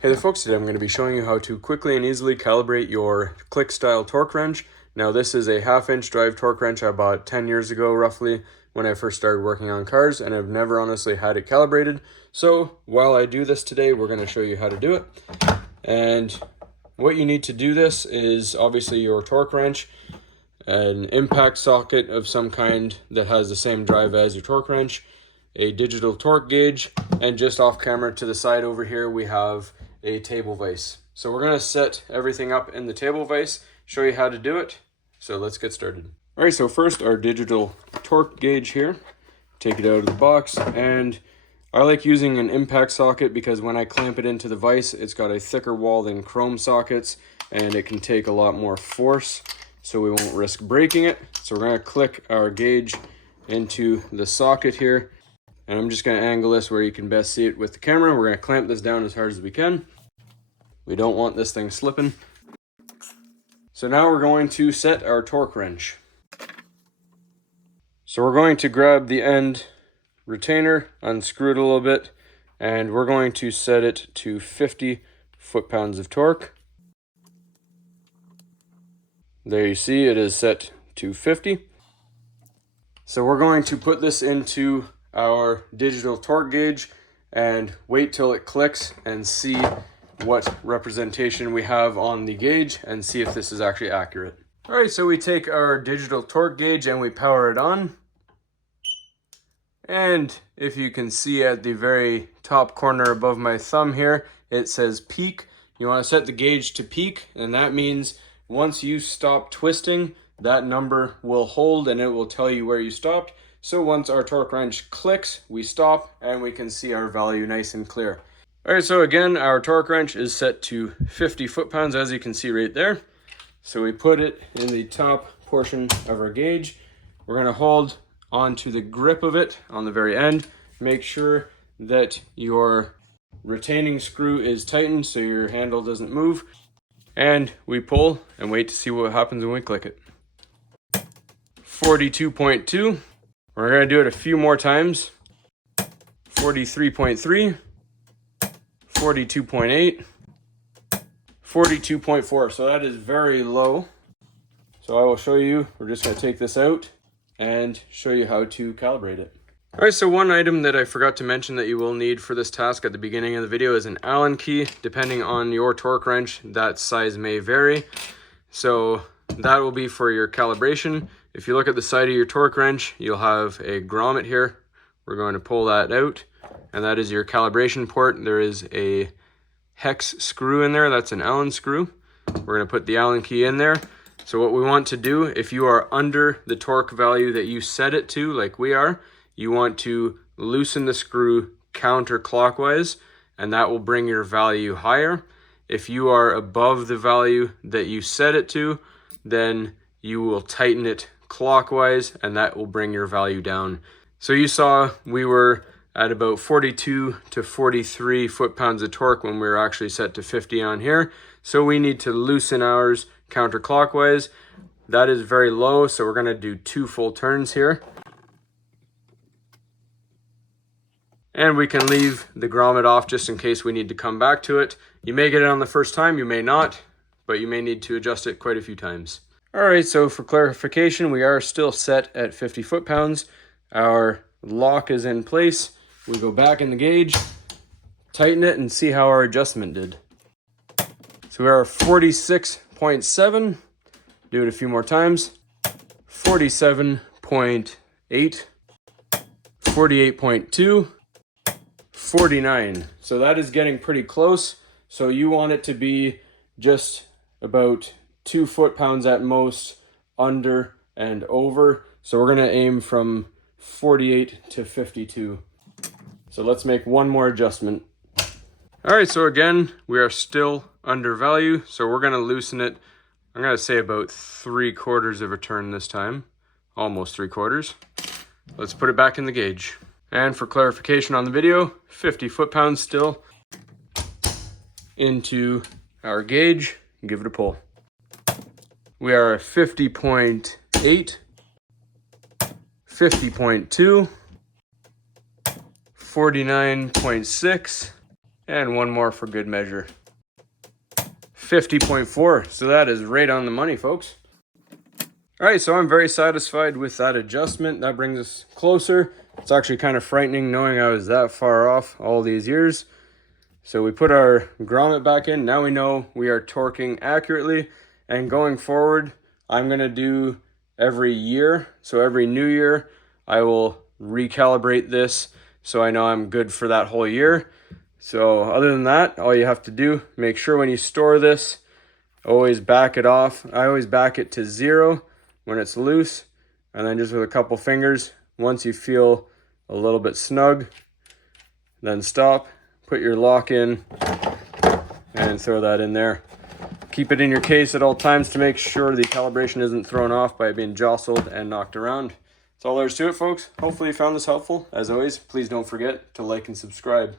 Hey there folks, today I'm going to be showing you how to quickly and easily calibrate your click style torque wrench. Now this is a 1/2-inch drive torque wrench I bought 10 years ago roughly when I first started working on cars, and I've never honestly had it calibrated. So while I do this today, we're going to show you how to do it. And what you need to do this is obviously your torque wrench, an impact socket of some kind that has the same drive as your torque wrench, a digital torque gauge, and just off camera to the side over here we have a table vise. So we're going to set everything up in the table vise, show you how to do it. So let's get started. All right, so first our digital torque gauge here. Take it out of the box, and I like using an impact socket because when I clamp it into the vise, it's got a thicker wall than chrome sockets and it can take a lot more force, so we won't risk breaking it. So we're going to click our gauge into the socket here, and I'm just going to angle this where you can best see it with the camera. We're going to clamp this down as hard as we can. We don't want this thing slipping. So now we're going to set our torque wrench. So we're going to grab the end retainer, unscrew it a little bit, and we're going to set it to 50 foot-pounds of torque. There you see it is set to 50. So we're going to put this into our digital torque gauge and wait till it clicks and see what representation we have on the gauge and see if this is actually accurate. All right, so we take our digital torque gauge and we power it on. And if you can see at the very top corner above my thumb here, it says peak. You want to set the gauge to peak, and that means once you stop twisting, that number will hold and it will tell you where you stopped. So once our torque wrench clicks, we stop and we can see our value nice and clear. All right, so again, our torque wrench is set to 50 foot-pounds, as you can see right there. So we put it in the top portion of our gauge. We're going to hold onto the grip of it on the very end. Make sure that your retaining screw is tightened so your handle doesn't move. And we pull and wait to see what happens when we click it. 42.2. We're going to do it a few more times. 43.3. 42.8. 42.4. So that is very low. So I will show you. We're just going to take this out and show you how to calibrate it. All right, so one item that I forgot to mention that you will need for this task at the beginning of the video is an Allen key. Depending on your torque wrench, that size may vary. So that will be for your calibration. If you look at the side of your torque wrench, you'll have a grommet here. We're going to pull that out, and that is your calibration port. There is a hex screw in there. That's an Allen screw. We're going to put the Allen key in there. So what we want to do, if you are under the torque value that you set it to, like we are, you want to loosen the screw counterclockwise, and that will bring your value higher. If you are above the value that you set it to, then you will tighten it clockwise, and that will bring your value down. So you saw we were at about 42 to 43 foot-pounds of torque when we were actually set to 50 on here. So we need to loosen ours counterclockwise. That is very low, so we're going to do 2 full turns here. And we can leave the grommet off just in case we need to come back to it. You may get it on the first time, you may not, but you may need to adjust it quite a few times. All right, so for clarification, we are still set at 50 foot-pounds. Our lock is in place. We go back in the gauge, tighten it, and see how our adjustment did. So we are 46.7. Do it a few more times. 47.8. 48.2. 49. So that is getting pretty close. So you want it to be just about 2 foot-pounds at most under and over. So we're going to aim from 48 to 52. So let's make one more adjustment. All right, so again, we are still under value. So we're going to loosen it. I'm going to say about 3/4 of a turn this time. Almost 3/4. Let's put it back in the gauge. And for clarification on the video, 50 foot-pounds still into our gauge. Give it a pull. We are at 50.8, 50.2, 49.6, And one more for good measure. 50.4, so that is right on the money, folks. All right, so I'm very satisfied with that adjustment. That brings us closer. It's actually kind of frightening knowing I was that far off all these years. So we put our grommet back in. Now we know we are torquing accurately. And going forward, I'm gonna do every year. So every new year, I will recalibrate this so I know I'm good for that whole year. So other than that, all you have to do, make sure when you store this, always back it off. I always back it to 0 when it's loose, and then just with a couple fingers, once you feel a little bit snug, then stop, put your lock in, and throw that in there. Keep it in your case at all times to make sure the calibration isn't thrown off by being jostled and knocked around. That's all there is to it, folks. Hopefully you found this helpful. As always, please don't forget to like and subscribe.